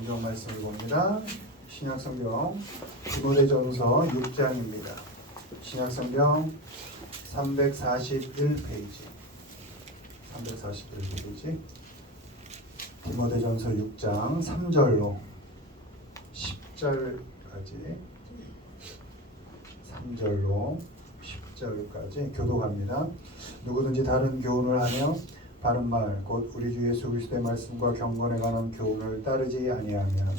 성경 말씀을 봅니다. 신약성경 디모데전서 6장입니다. 신약성경 341페이지 디모데전서 6장 3절로 10절까지 3절로 10절까지 교독합니다. 누구든지 다른 교훈을 하며 바른 말 곧 우리 주 예수 그리스도의 말씀과 경건에 관한 교훈을 따르지 아니하면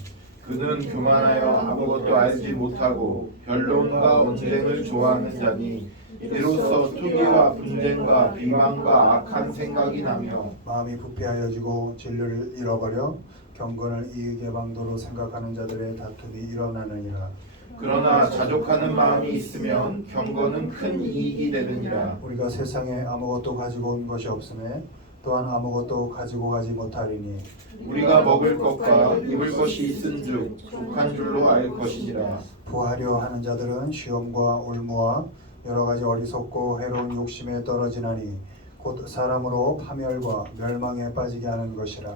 그는 교만하여 아무것도 알지 못하고 변론과 언쟁을 좋아하는 자니 이로써 투기와 분쟁과 비방과 악한 생각이 나며 마음이 부패하여지고 진리를 잃어버려 경건을 이익의 방도로 생각하는 자들의 다툼이 일어나느니라. 그러나 자족하는 마음이 있으면 경건은 큰 이익이 되느니라. 우리가 세상에 아무것도 가지고 온 것이 없음에 또한 아무것도 가지고 가지 못하리니 우리가 먹을 것과 입을 것이 있은즉 족한 줄로 알 것이니라. 부하려 하는 자들은 시험과 올무와 여러 가지 어리석고 해로운 욕심에 떨어지나니 곧 사람으로 파멸과 멸망에 빠지게 하는 것이라.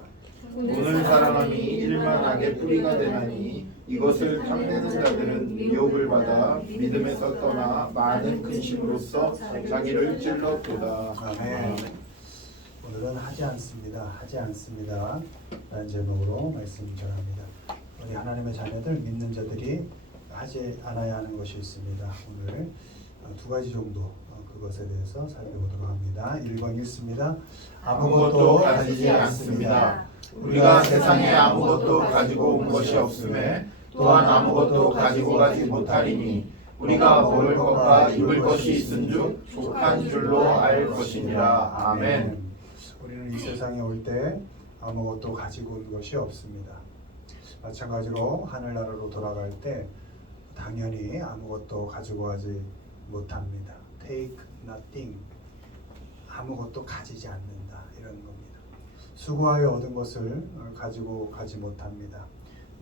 돈을 사랑함이 일만 악의 뿌리가 되나니 이것을 탐내는 자들은 미혹을 받아 믿음에서 떠나 많은 근심으로써 자기를 찔렀도다. 아멘. 오늘은 하지 않습니다 라는 제목으로 말씀 전합니다. 우리 하나님의 자녀들 믿는 자들이 하지 않아야 하는 것이 있습니다. 오늘 두 가지 정도 그것에 대해서 살펴보도록 합니다. 1번 읽습니다. 아무것도 가지지 않습니다. 우리가 세상에 아무것도 가지고 온 것이 없음에 또한 아무것도 가지고 가지 못하리니 우리가 먹을 것과 입을 것이 있은즉 족한 줄로 알 것이니라. 아멘. 우리는 이 세상에 올 때 아무것도 가지고 온 것이 없습니다. 마찬가지로 하늘나라로 돌아갈 때 당연히 아무것도 가지고 가지 못합니다. Take nothing. 아무것도 가지지 않는다. 이런 겁니다. 수고하여 얻은 것을 가지고 가지 못합니다.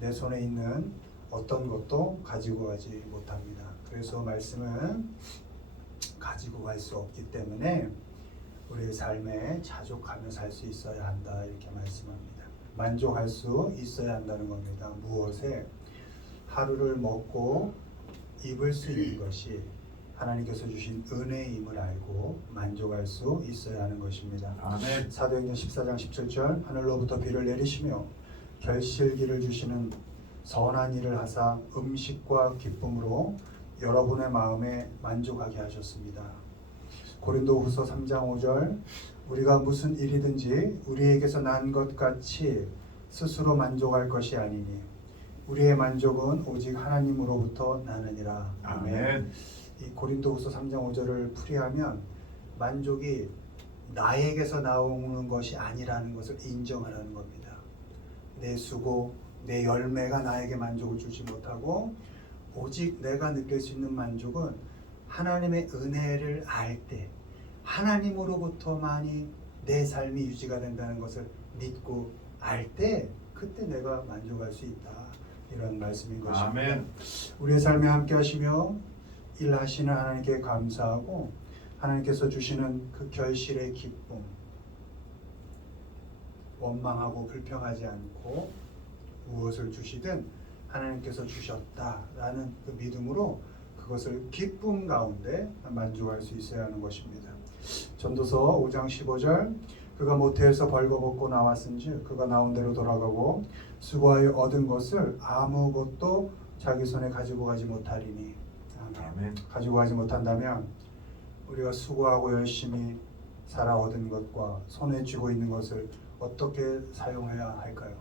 내 손에 있는 어떤 것도 가지고 가지 못합니다. 그래서 말씀은 가지고 갈 수 없기 때문에 우리의 삶에 자족하며 살 수 있어야 한다. 이렇게 말씀합니다. 만족할 수 있어야 한다는 겁니다. 무엇에? 하루를 먹고 입을 수 있는 것이 하나님께서 주신 은혜임을 알고 만족할 수 있어야 하는 것입니다. 아멘. 사도행전 14장 17절 하늘로부터 비를 내리시며 결실기를 주시는 선한 일을 하사 음식과 기쁨으로 여러분의 마음에 만족하게 하셨습니다. 고린도후서 3장 5절 우리가 무슨 일이든지 우리에게서 난 것 같이 스스로 만족할 것이 아니니 우리의 만족은 오직 하나님으로부터 나느니라. 아멘. 이 고린도후서 3장 5절을 풀이하면 만족이 나에게서 나오는 것이 아니라는 것을 인정하라는 겁니다. 내 수고, 내 열매가 나에게 만족을 주지 못하고 오직 내가 느낄 수 있는 만족은 하나님의 은혜를 알 때 하나님으로부터만이 내 삶이 유지가 된다는 것을 믿고 알 때 그때 내가 만족할 수 있다. 이런 말씀인 것입니다. 아멘. 우리의 삶에 함께 하시며 일하시는 하나님께 감사하고 하나님께서 주시는 그 결실의 기쁨 원망하고 불평하지 않고 무엇을 주시든 하나님께서 주셨다라는 그 믿음으로 그것을 기쁨 가운데 만족할 수 있어야 하는 것입니다. 전도서 5장 15절 그가 모태에서 벌거벗고 나왔은즉 그가 나온 대로 돌아가고 수고하여 얻은 것을 아무것도 자기 손에 가지고 가지 못하리니. 아멘. 가지고 가지 못한다면 우리가 수고하고 열심히 살아 얻은 것과 손에 쥐고 있는 것을 어떻게 사용해야 할까요?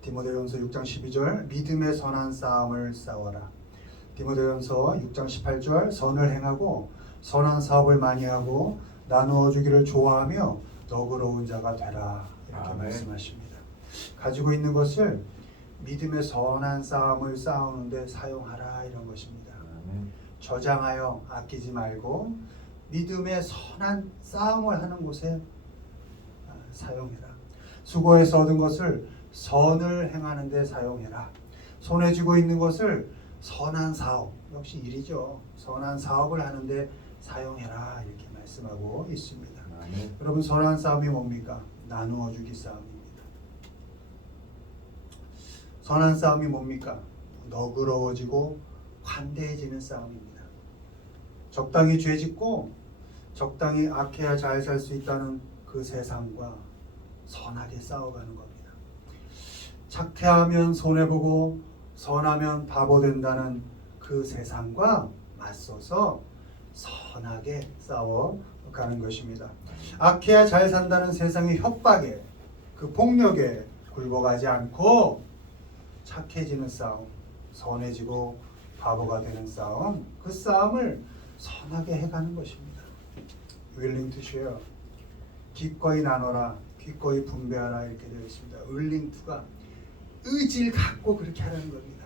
디모데전서 6장 12절 믿음의 선한 싸움을 싸워라. 디모데전서 6장 18절 선을 행하고 선한 사업을 많이 하고 나누어 주기를 좋아하며 너그러운 자가 되라. 이렇게 아멘. 말씀하십니다. 가지고 있는 것을 믿음의 선한 싸움을 싸우는데 사용하라 이런 것입니다. 아멘. 저장하여 아끼지 말고 믿음의 선한 싸움을 하는 곳에 사용해라. 수고해서 얻은 것을 선을 행하는 데 사용해라. 손에 쥐고 있는 것을 선한 사업, 역시 일이죠. 선한 사업을 하는데 사용해라 이렇게 말씀하고 있습니다. 아멘. 여러분 선한 싸움이 뭡니까? 나누어 주기 싸움입니다. 선한 싸움이 뭡니까? 너그러워지고 관대해지는 싸움입니다. 적당히 죄짓고 적당히 악해야 잘 살 수 있다는 그 세상과 선하게 싸워가는 겁니다. 착해하면 손해보고 선하면 바보 된다는 그 세상과 맞서서 선하게 싸워가는 것입니다. 악해야 잘 산다는 세상의 협박에 그 폭력에 굴복하지 않고 착해지는 싸움, 선해지고 바보가 되는 싸움, 그 싸움을 선하게 해가는 것입니다. willing to share, 기꺼이 나눠라, 기꺼이 분배하라 이렇게 되어 있습니다. willing to가 의지를 갖고 그렇게 하라는 겁니다.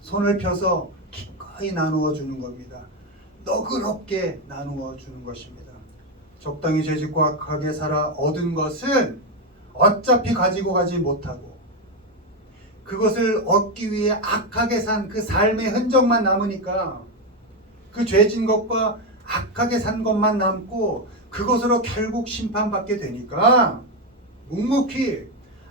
손을 펴서 기꺼이 나누어 주는 겁니다. 너그럽게 나누어 주는 것입니다. 적당히 죄짓고 악하게 살아 얻은 것은 어차피 가지고 가지 못하고 그것을 얻기 위해 악하게 산 그 삶의 흔적만 남으니까 그 죄진 것과 악하게 산 것만 남고 그것으로 결국 심판받게 되니까 묵묵히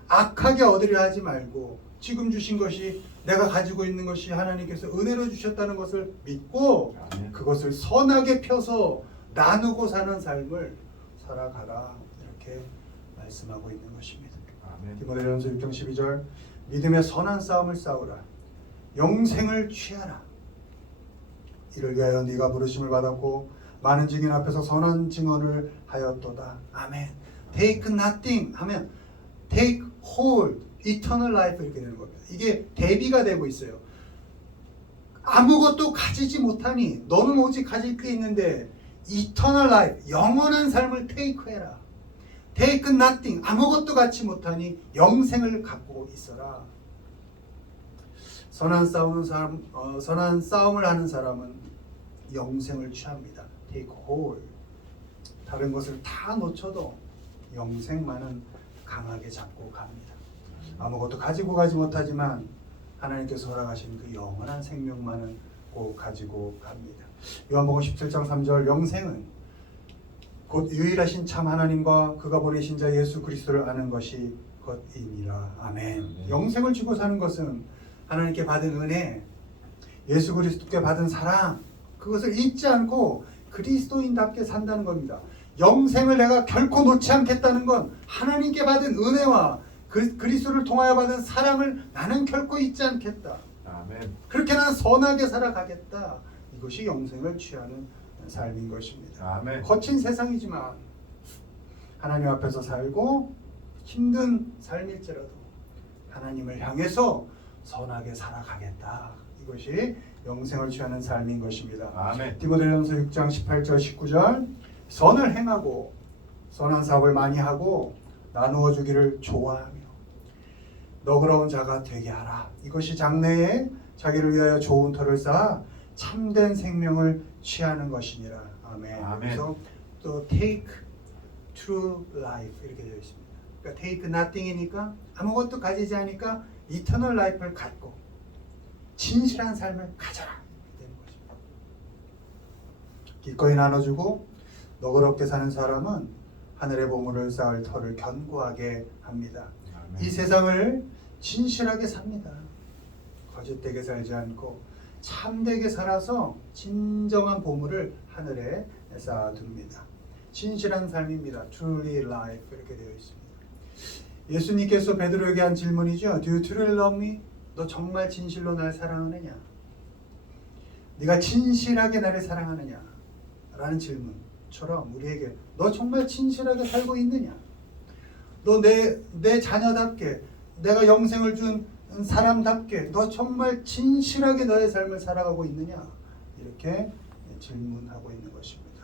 악하게 얻으려 하지 말고 지금 주신 것이 내가 가지고 있는 것이 하나님께서 은혜로 주셨다는 것을 믿고 그것을 선하게 펴서 나누고 사는 삶을 살아가라 이렇게 말씀하고 있는 것입니다. 디모데전서 6장 12절 믿음의 선한 싸움을 싸우라 영생을 취하라 이를 위하여 네가 부르심을 받았고 많은 증인 앞에서 선한 증언을 하였도다. 아멘. Take nothing 하면 take hold, eternal life 이렇게 되는 겁니다. 이게 대비가 되고 있어요. 아무것도 가지지 못하니 너는 오직 가질 게 있는데 eternal life, 영원한 삶을 take 해라. take nothing, 아무것도 갖지 못하니 영생을 갖고 있어라. 선한 싸움을 하는 사람은 영생을 취합니다. take hold. 다른 것을 다 놓쳐도 영생만은 강하게 잡고 갑니다. 아무것도 가지고 가지 못하지만 하나님께서 허락하신 그 영원한 생명만은 꼭 가지고 갑니다. 요한복음 17장 3절 영생은 곧 유일하신 참 하나님과 그가 보내신 자 예수 그리스도를 아는 것이 것이니라. 아멘. 영생을 주고 사는 것은 하나님께 받은 은혜, 예수 그리스도께 받은 사랑, 그것을 잊지 않고 그리스도인답게 산다는 겁니다. 영생을 내가 결코 놓지 않겠다는 건 하나님께 받은 은혜와 그리스도를 통하여 받은 사랑을 나는 결코 잊지 않겠다. 아멘. 그렇게 나는 선하게 살아가겠다. 이것이 영생을 취하는 삶인 것입니다. 아멘. 거친 세상이지만 하나님 앞에서 살고 힘든 삶일지라도 하나님을 향해서 선하게 살아가겠다. 이것이 영생을 취하는 삶인 것입니다. 아멘. 디모데전서 6장 18절 19절 선을 행하고 선한 사업을 많이 하고 나누어 주기를 좋아하며 너그러운 자가 되게 하라. 이것이 장래에 자기를 위하여 좋은 터를 쌓아 참된 생명을 취하는 것이니라. 아멘. 아멘. 그래서 또 take true life 이렇게 되어 있습니다. 그러니까 take nothing이니까 아무것도 가지지 않으니까 eternal life를 갖고 진실한 삶을 가져라. 이렇게 되는 것입니다. 기꺼이 나눠주고 너그럽게 사는 사람은 하늘의 보물을 쌓을 터를 견고하게 합니다. 아멘. 이 세상을 진실하게 삽니다. 거짓되게 살지 않고 참되게 살아서 진정한 보물을 하늘에 쌓아둡니다. 진실한 삶입니다. Truly life 이렇게 되어 있습니다. 예수님께서 베드로에게 한 질문이죠. Do you truly love me? 너 정말 진실로 날 사랑하느냐? 네가 진실하게 나를 사랑하느냐? 라는 질문처럼 우리에게 너 정말 진실하게 살고 있느냐? 너 내 자녀답게 내가 영생을 준 사람답게 너 정말 진실하게 너의 삶을 살아가고 있느냐? 이렇게 질문하고 있는 것입니다.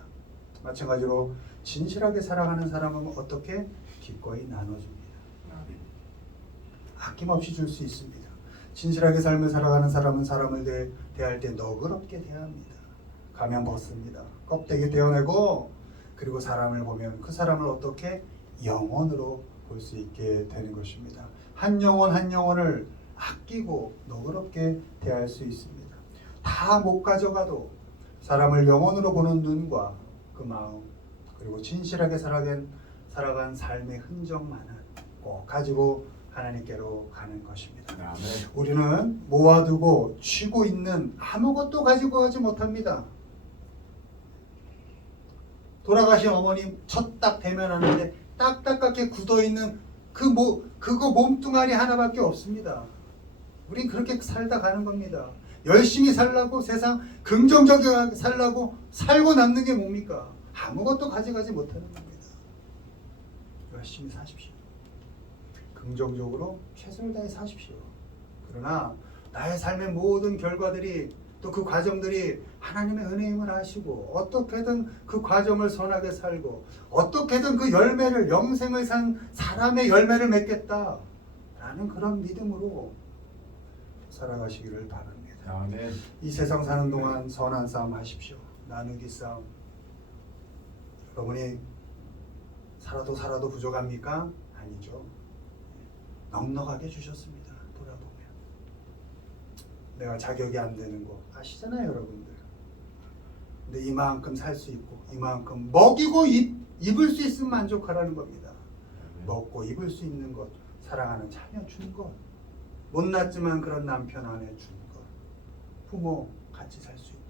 마찬가지로 진실하게 살아가는 사람은 어떻게? 기꺼이 나눠줍니다. 아낌없이 줄 수 있습니다. 진실하게 삶을 살아가는 사람은 사람을 대할 때 너그럽게 대합니다. 가면 벗습니다. 껍데기 떼어내고 그리고 사람을 보면 그 사람을 어떻게? 영혼으로 볼 수 있게 되는 것입니다. 한 영혼 한 영혼을 아끼고 너그럽게 대할 수 있습니다. 다 못 가져가도 사람을 영혼으로 보는 눈과 그 마음 그리고 진실하게 살아간 삶의 흔적만은 꼭 가지고 하나님께로 가는 것입니다. 아멘. 우리는 모아두고 쥐고 있는 아무것도 가지고 가지 못합니다. 돌아가신 어머님 첫 딱 대면하는데 딱딱하게 굳어있는 그거 몸뚱아리 하나밖에 없습니다. 우린 그렇게 살다 가는 겁니다. 열심히 살라고, 세상 긍정적이게 살라고 살고 남는 게 뭡니까? 아무것도 가져가지 못하는 겁니다. 열심히 사십시오. 긍정적으로 최선을 다해 사십시오. 그러나 나의 삶의 모든 결과들이 또 그 과정들이 하나님의 은혜임을 아시고 어떻게든 그 과정을 선하게 살고 어떻게든 그 열매를, 영생을 산 사람의 열매를 맺겠다라는 그런 믿음으로 살아가시기를 바랍니다. 아멘. 이 세상 사는 동안 선한 싸움 하십시오. 나누기 싸움. 여러분이 살아도 부족합니까? 아니죠. 넉넉하게 주셨습니다. 돌아보면 내가 자격이 안 되는 거 아시잖아요, 여러분들. 근데 이만큼 살 수 있고 이만큼 먹이고 입을 수 있으면 만족하라는 겁니다. 먹고 입을 수 있는 것, 사랑하는 자녀 준 것, 못났지만 그런 남편 아내 준 것, 부모 같이 살 수 있는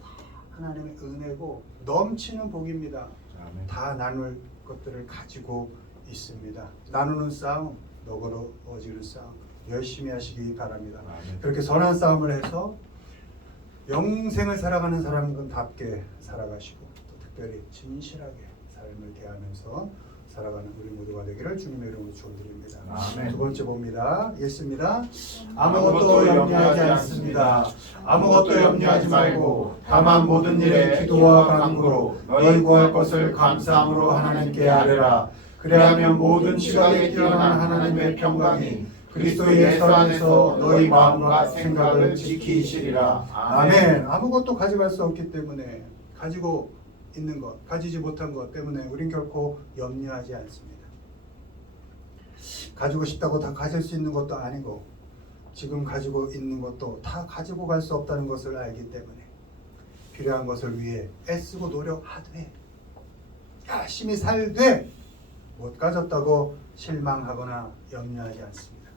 것, 하나님의 은혜고 넘치는 복입니다. 아멘. 다 나눌 것들을 가지고 있습니다. 나누는 싸움, 너그러워지는 싸움 열심히 하시기 바랍니다. 아멘. 그렇게 선한 싸움을 해서 영생을 살아가는 사람답게 살아가시고 또 특별히 진실하게 삶을 대하면서 살아가는 우리 모두가 되기를 주님의 이름으로 축원드립니다. 아멘. 두 번째 봅니다. 읽습니다. 아무것도 염려하지 않습니다. 아무것도 염려하지 말고 다만 모든 일에 기도와 간구로 너희 구할 것을 감사함으로 하나님께 아뢰라. 그리하면 모든 지각에 뛰어난 하나님의 평강이 그리스도 예수 안에서 너희 마음과 생각을 지키시리라. 아멘. 아무것도 가져갈 수 없기 때문에 가지고 있는 것, 가지지 못한 것 때문에 우린 결코 염려하지 않습니다. 가지고 싶다고 다 가질 수 있는 것도 아니고 지금 가지고 있는 것도 다 가지고 갈 수 없다는 것을 알기 때문에 필요한 것을 위해 애쓰고 노력하되 열심히 살되 못 가졌다고 실망하거나 염려하지 않습니다.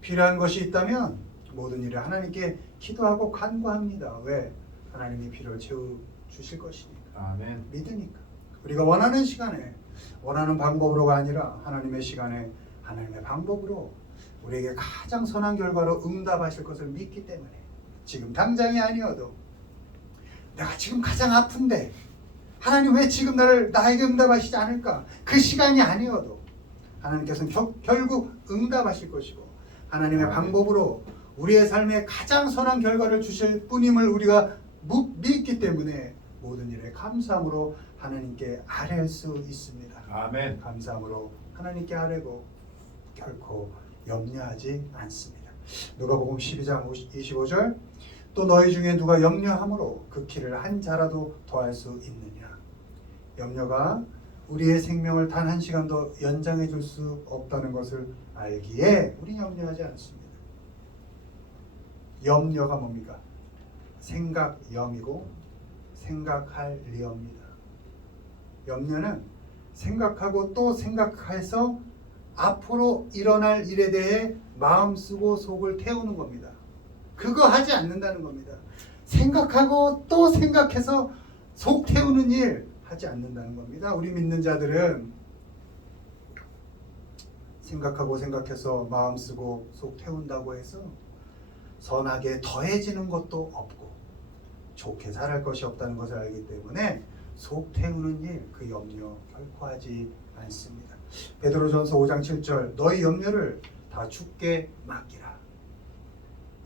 필요한 것이 있다면 모든 일을 하나님께 기도하고 간구합니다. 왜? 하나님이 필요를 채워주실 것이니까. 아멘. 믿으니까. 우리가 원하는 시간에 원하는 방법으로가 아니라 하나님의 시간에 하나님의 방법으로 우리에게 가장 선한 결과로 응답하실 것을 믿기 때문에 지금 당장이 아니어도 내가 지금 가장 아픈데 하나님 왜 지금 나에게 응답하시지 않을까? 그 시간이 아니어도 하나님께서는 결국 응답하실 것이고 하나님의 방법으로 우리의 삶에 가장 선한 결과를 주실 뿐임을 우리가 믿기 때문에 모든 일에 감사함으로 하나님께 아뢰할 수 있습니다. 아멘. 감사함으로 하나님께 아뢰고 결코 염려하지 않습니다. 누가복음 12장 25절 또 너희 중에 누가 염려함으로 그 키를 한 자라도 더할 수 있느냐. 염려가 우리의 생명을 단 한 시간도 연장해 줄 수 없다는 것을 알기에 우리 염려하지 않습니다. 염려가 뭡니까? 생각염이고 생각할 리입니다. 염려는 생각하고 또 생각해서 앞으로 일어날 일에 대해 마음 쓰고 속을 태우는 겁니다. 그거 하지 않는다는 겁니다. 생각하고 또 생각해서 속 태우는 일 하지 않는다는 겁니다. 우리 믿는 자들은 생각하고 생각해서 마음 쓰고 속 태운다고 해서 선하게 더해지는 것도 없고 좋게 살할 것이 없다는 것을 알기 때문에 속 태우는 일, 그 염려 결코 하지 않습니다. 베드로전서 5장 7절 너희 염려를 다 주께 맡기라.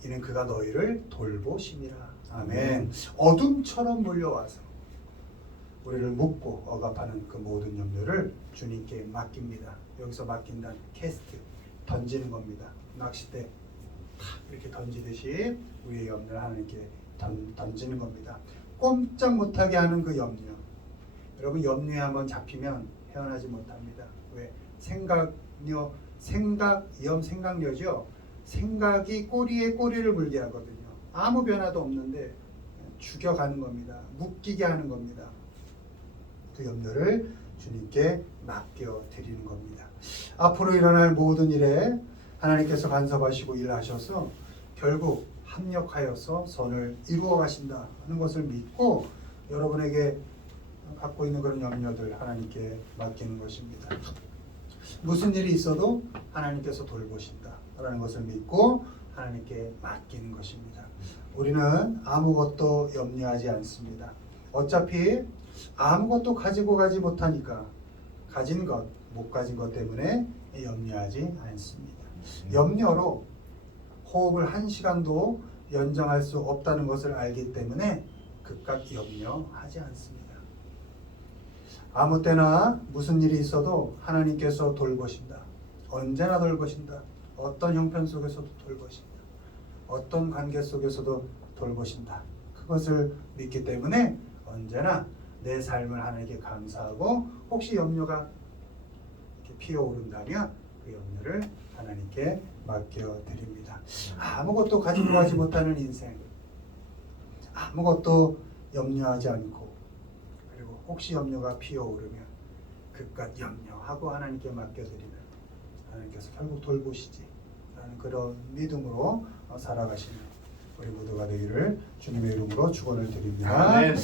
이는 그가 너희를 돌보심이라. 아멘. 어둠처럼 몰려와서 우리를 묶고 억압하는 그 모든 염려를 주님께 맡깁니다. 여기서 맡긴다는 캐스트, 던지는 겁니다. 낚싯대 탁 이렇게 던지듯이 우리의 염려를 하나님께 던지는 겁니다. 꼼짝 못하게 하는 그 염려. 여러분 염려에 한번 잡히면 헤어나지 못합니다. 왜? 생각려죠. 생각이 꼬리에 꼬리를 물게 하거든요. 아무 변화도 없는데 죽여가는 겁니다. 묶이게 하는 겁니다. 그 염려를 주님께 맡겨 드리는 겁니다. 앞으로 일어날 모든 일에 하나님께서 간섭하시고 일하셔서 결국 합력하여서 선을 이루어 가신다 하는 것을 믿고 여러분에게 갖고 있는 그런 염려들 하나님께 맡기는 것입니다. 무슨 일이 있어도 하나님께서 돌보신다 라는 것을 믿고 하나님께 맡기는 것입니다. 우리는 아무것도 염려하지 않습니다. 어차피 아무것도 가지고 가지 못하니까 가진 것, 못 가진 것 때문에 염려하지 않습니다. 염려로 호흡을 1시간도 연장할 수 없다는 것을 알기 때문에 그깟 염려하지 않습니다. 아무 때나 무슨 일이 있어도 하나님께서 돌보신다. 언제나 돌보신다. 어떤 형편 속에서도 돌보신다. 어떤 관계 속에서도 돌보신다. 그것을 믿기 때문에 언제나 내 삶을 하나님께 감사하고 혹시 염려가 이렇게 피어오른다면 그 염려를 하나님께 맡겨드립니다. 아무것도 가지고 가지 못하는 인생, 아무것도 염려하지 않고 그리고 혹시 염려가 피어오르면 그깟 염려하고 하나님께 맡겨드리면 하나님께서 결국 돌보시지 라는 그런 믿음으로 살아가시는 우리 모두가 되기를 주님의 이름으로 축원을 드립니다. 아멘.